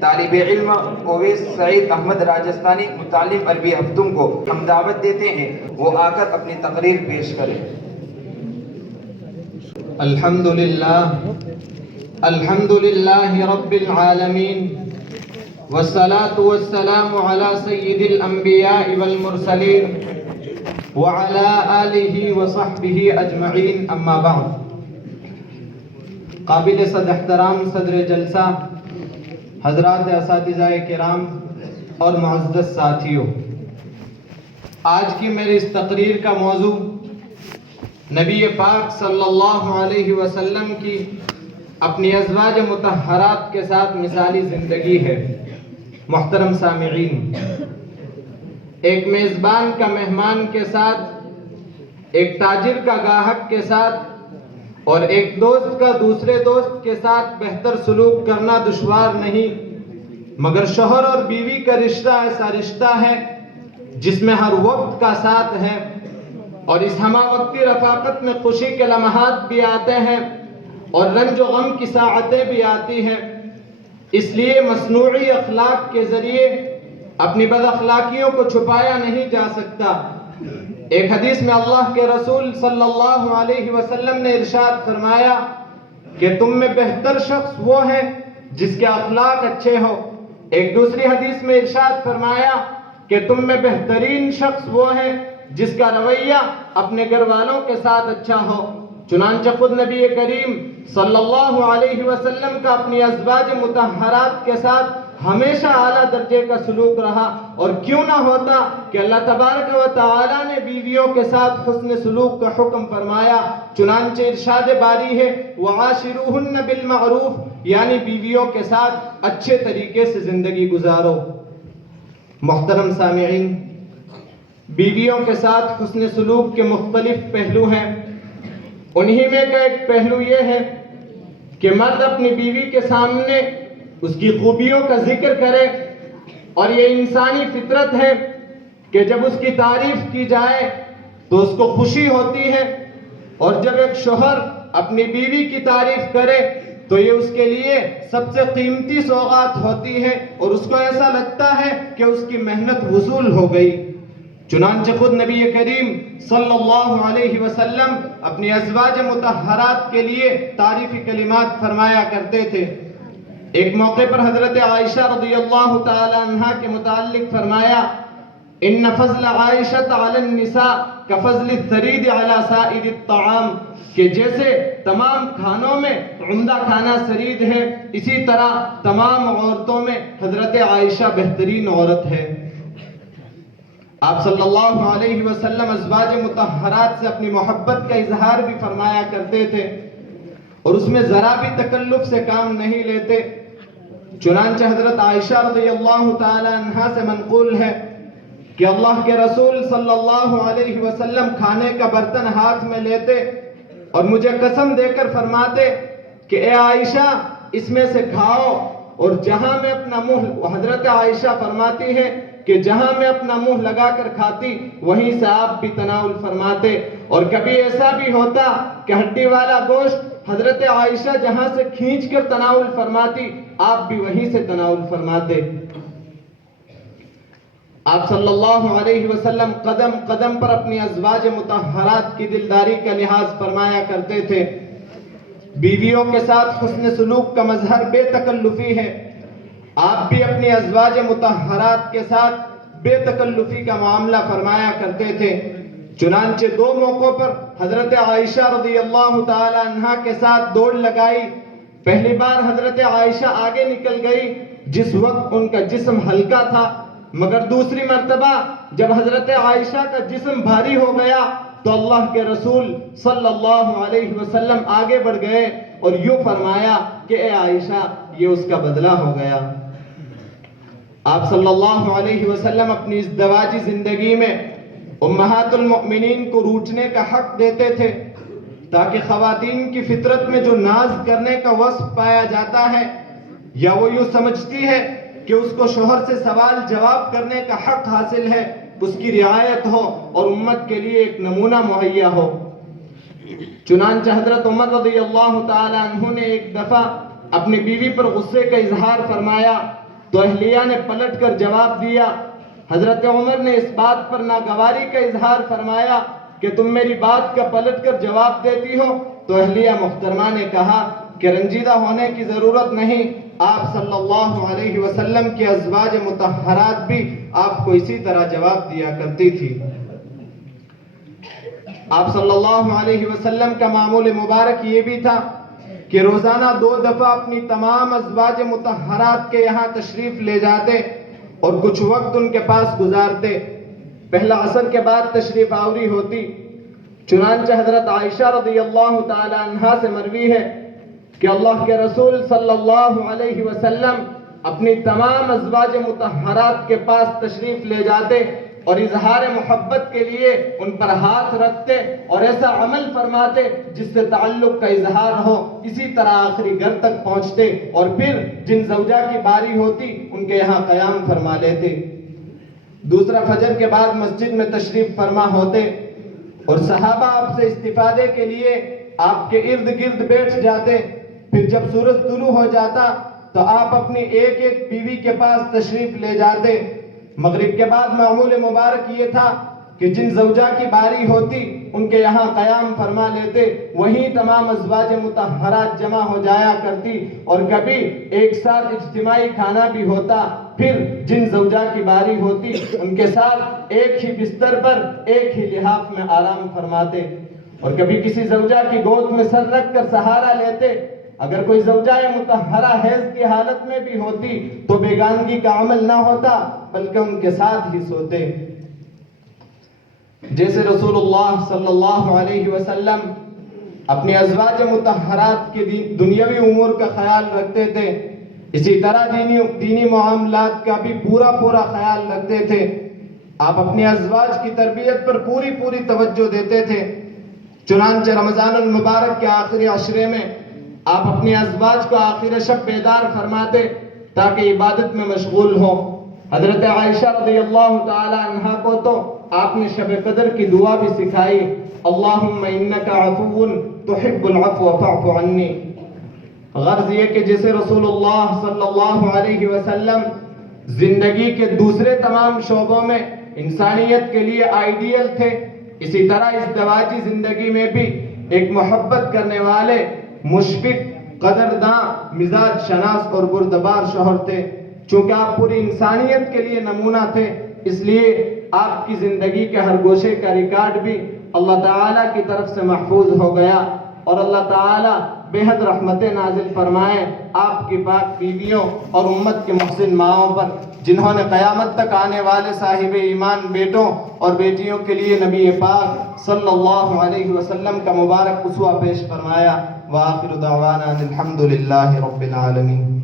طالب علم اویس سعید احمد راجستانی متعلم عربی ہفتوں کو ہم دعوت دیتے ہیں وہ آ کر اپنی تقریر پیش کریں۔ الحمد للہ رب العالمین والصلاة والسلام علی سید الانبیاء والمرسلین وعلی آلہ وصحبہ اجمعین، اما بعد۔ قابل صد احترام صدر جلسہ، حضرات اساتذہ کرام اور معزز ساتھیوں، آج کی میری اس تقریر کا موضوع نبی پاک صلی اللہ علیہ وسلم کی اپنی ازواج مطہرات کے ساتھ مثالی زندگی ہے۔ محترم سامعین، ایک میزبان کا مہمان کے ساتھ، ایک تاجر کا گاہک کے ساتھ اور ایک دوست کا دوسرے دوست کے ساتھ بہتر سلوک کرنا دشوار نہیں، مگر شوہر اور بیوی کا رشتہ ایسا رشتہ ہے جس میں ہر وقت کا ساتھ ہے، اور اس ہمہ وقتی رفاقت میں خوشی کے لمحات بھی آتے ہیں اور رنج و غم کی ساعتیں بھی آتی ہیں۔ اس لیے مصنوعی اخلاق کے ذریعے اپنی بد اخلاقیوں کو چھپایا نہیں جا سکتا۔ ایک حدیث میں اللہ کے رسول صلی اللہ علیہ وسلم نے ارشاد فرمایا کہ تم میں بہتر شخص وہ ہے جس کے اخلاق اچھے ہو۔ ایک دوسری حدیث میں ارشاد فرمایا کہ تم میں بہترین شخص وہ ہے جس کا رویہ اپنے گھر والوں کے ساتھ اچھا ہو۔ چنانچہ خود نبی کریم صلی اللہ علیہ وسلم کا اپنی ازواج مطہرات کے ساتھ ہمیشہ اعلیٰ درجے کا سلوک رہا، اور کیوں نہ ہوتا کہ اللہ تبارک و تعالیٰ نے بیویوں کے ساتھ حسن سلوک کا حکم فرمایا۔ چنانچہ ارشاد باری ہے وَعَاشِرُوهُنَّ بِالْمَعْرُوفِ، یعنی بیویوں کے ساتھ اچھے طریقے سے زندگی گزارو۔ محترم سامعین، بیویوں کے ساتھ حسن سلوک کے مختلف پہلو ہیں۔ انہی میں کا ایک پہلو یہ ہے کہ مرد اپنی بیوی کے سامنے اس کی خوبیوں کا ذکر کرے، اور یہ انسانی فطرت ہے کہ جب اس کی تعریف کی جائے تو اس کو خوشی ہوتی ہے، اور جب ایک شوہر اپنی بیوی کی تعریف کرے تو یہ اس کے لیے سب سے قیمتی سوغات ہوتی ہے، اور اس کو ایسا لگتا ہے کہ اس کی محنت وصول ہو گئی۔ چنانچہ خود نبی کریم صلی اللہ علیہ وسلم اپنی ازواج مطہرات کے لیے تعریفی کلمات فرمایا کرتے تھے۔ ایک موقع پر حضرت عائشہ رضی اللہ تعالی عنہا کے متعلق فرمایا ان فضل عائشہ علی النساء کفضل الثرید علی سائر الطعام، کہ جیسے تمام کھانوں میں عمدہ کھانا ثرید ہے، اسی طرح تمام عورتوں میں حضرت عائشہ بہترین عورت ہے۔ آپ صلی اللہ علیہ وسلم ازواج مطہرات سے اپنی محبت کا اظہار بھی فرمایا کرتے تھے، اور اس میں ذرا بھی تکلف سے کام نہیں لیتے۔ چنانچہ حضرت عائشہ رضی اللہ تعالی عنہا سے منقول ہے کہ اللہ کے رسول صلی اللہ علیہ وسلم کھانے کا برتن ہاتھ میں لیتے اور مجھے قسم دے کر فرماتے کہ اے عائشہ اس میں سے کھاؤ، اور جہاں میں اپنا منہ، حضرت عائشہ فرماتی ہے کہ جہاں میں اپنا منہ لگا کر کھاتی وہیں سے آپ بھی تناول فرماتے، اور کبھی ایسا بھی ہوتا کہ ہڈی والا گوشت حضرت عائشہ جہاں سے کھینچ کر تناول فرماتی آپ بھی وہیں سے تناول فرماتے۔ آپ صلی اللہ علیہ وسلم قدم قدم پر اپنی ازواج مطہرات کی دلداری کا لحاظ فرمایا کرتے تھے۔ بیویوں کے ساتھ حسن سلوک کا مظہر بے تکلفی ہے۔ آپ بھی اپنی ازواج مطہرات کے ساتھ بے تکلفی کا معاملہ فرمایا کرتے تھے۔ چنانچہ دو موقعوں پر حضرت عائشہ رضی اللہ تعالی عنہا کے ساتھ دوڑ لگائی۔ پہلی بار حضرت عائشہ آگے نکل گئی جس وقت ان کا جسم ہلکا تھا، مگر دوسری مرتبہ جب حضرت عائشہ کا جسم بھاری ہو گیا تو اللہ کے رسول صلی اللہ علیہ وسلم آگے بڑھ گئے اور یوں فرمایا کہ اے عائشہ یہ اس کا بدلہ ہو گیا۔ آپ صلی اللہ علیہ وسلم اپنی اس ازدواجی زندگی میں امہات المؤمنین کو روٹنے کا حق دیتے تھے، تاکہ خواتین کی فطرت میں جو ناز کرنے کا وصف پایا جاتا ہے یا وہ یوں سمجھتی ہے کہ اس کو شوہر سے سوال جواب کرنے کا حق حاصل ہے، اس کی رعایت ہو اور امت کے لیے ایک نمونہ مہیا ہو۔ چنانچہ حضرت عمر رضی اللہ تعالی عنہ نے ایک دفعہ اپنی بیوی پر غصے کا اظہار فرمایا تو اہلیہ نے پلٹ کر جواب دیا۔ حضرت عمر نے اس بات پر ناگواری کا اظہار فرمایا کہ تم میری بات کا پلٹ کر جواب دیتی ہو۔ تو اہلیہ محترمہ نے کہا کہ رنجیدہ ہونے کی ضرورت نہیں، آپ صلی اللہ علیہ وسلم کی ازواج مطہرات بھی آپ کو اسی طرح جواب دیا کرتی تھی۔ آپ صلی اللہ علیہ وسلم کا معمول مبارک یہ بھی تھا کہ روزانہ 2 دفعہ اپنی تمام ازواج مطہرات کے یہاں تشریف لے جاتے اور کچھ وقت ان کے پاس گزارتے۔ پہلا عصر کے بعد تشریف آوری ہوتی، چنانچہ حضرت عائشہ رضی اللہ تعالی عنہا سے مروی ہے کہ اللہ کے رسول صلی اللہ علیہ وسلم اپنی تمام ازواج مطہرات کے پاس تشریف لے جاتے اور اظہار محبت کے لیے ان پر ہاتھ رکھتے اور ایسا عمل فرماتے جس سے تعلق کا اظہار ہو۔ اسی طرح آخری گھر تک پہنچتے اور پھر جن زوجہ کی باری ہوتی ان کے یہاں قیام فرما لیتے۔ دوسرا فجر کے بعد مسجد میں تشریف فرما ہوتے اور صحابہ آپ سے استفادے کے لیے آپ کے ارد گرد بیٹھ جاتے۔ پھر جب سورج طلوع ہو جاتا تو آپ اپنی ایک ایک بیوی کے پاس تشریف لے جاتے۔ مغرب کے بعد معمول مبارک یہ تھا کہ جن زوجہ کی باری ہوتی ان کے یہاں قیام فرما لیتے، وہیں تمام ازواج مطہرات جمع ہو جایا کرتی اور کبھی ایک ساتھ اجتماعی کھانا بھی ہوتا۔ پھر جن زوجہ کی باری ہوتی ان کے ساتھ ایک ہی بستر پر ایک ہی لحاف میں آرام فرماتے اور کبھی کسی زوجہ کی گود میں سر رکھ کر سہارا لیتے۔ اگر کوئی زوجہ مطہرہ حیض کی حالت میں بھی ہوتی تو بیگانگی کا عمل نہ ہوتا بلکہ ان کے ساتھ ہی سوتے۔ جیسے رسول اللہ صلی اللہ علیہ وسلم اپنی ازواج مطہرات کے دنیاوی امور کا خیال رکھتے تھے، اسی طرح دینی معاملات کا بھی پورا خیال رکھتے تھے۔ آپ اپنی ازواج کی تربیت پر پوری توجہ دیتے تھے۔ چنانچہ رمضان المبارک کے آخری عشرے میں آپ اپنی ازواج کو آخر شب بیدار فرماتے تاکہ عبادت میں مشغول ہو۔ حضرت عائشہ رضی اللہ تعالی عنہا کو تو آپ نے شب قدر کی دعا بھی سکھائی، اللہم انک عفو تحب العفو فاعف عنی۔ غرض یہ کہ جیسے رسول اللہ صلی اللہ علیہ وسلم زندگی کے دوسرے تمام شعبوں میں انسانیت کے لیے آئیڈیل تھے، اسی طرح ازدواجی زندگی میں بھی ایک محبت کرنے والے، مشفق، قدرداں، مزاج شناس اور بردبار شوہر تھے۔ چونکہ آپ پوری انسانیت کے لیے نمونہ تھے، اس لیے آپ کی زندگی کے ہر گوشے کا ریکارڈ بھی اللہ تعالیٰ کی طرف سے محفوظ ہو گیا اور اللہ تعالیٰ بے حد رحمتیں نازل فرمائے آپ کی پاک بیویوں اور امت کے محسن ماؤں پر، جنہوں نے قیامت تک آنے والے صاحب ایمان بیٹوں اور بیٹیوں کے لیے نبی پاک صلی اللہ علیہ وسلم کا مبارک اسوہ پیش فرمایا۔ وآخر دعوانا الحمد للہ رب العالمین۔